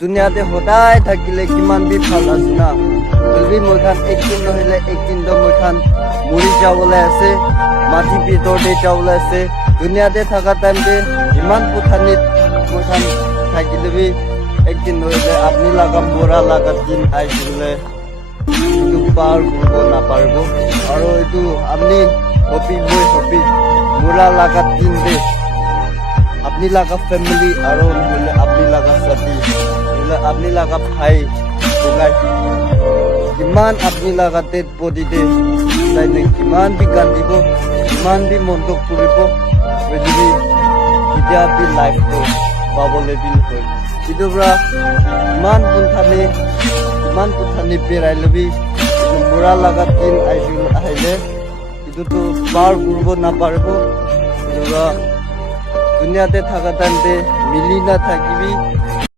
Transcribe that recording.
দুনিয়াতে সদায় থাকিলে কিমান বি ভাল আছে না যদি মই খান একদিন নহলে একদিন তো মই খান মৰি যাবলৈ আছে মাটি ভিতৰতে যাবলৈ আছে দুনিয়াতে থকা টাইমতে ইমান পুথানিত মই খান থাকিলে বি একদিন নহলে আপনি লাগা মৰা লাগা দিন আহিলে এইটো পাৰ কৰিব নাপাৰিব আৰু এইটো আপনি হবি মই হবি মৰা লাগা দিন দে আপনি লাগা ফ্যামিলি আৰু নহলে আপনি লাগা সাথী নহলে আপনি লাগা ভাই বুগাই কিমান আপনি লাগা ডেড বডি দে তাইনে কিমান বি কান্দিব কিমান বি মন্তক কৰিব যদি কেতিয়া বি লাইফটো পাবলৈ বিল হয় ইটোৰ পৰা ইমান পুথানি বেৰাই লবি মৰা লাগা দিন আহিলে ইটোতো পাৰ কৰিব নাপাৰিব ইটোৰ পৰা দুনিয়াতে থাকা টাইমতে মিলি না থাকিবি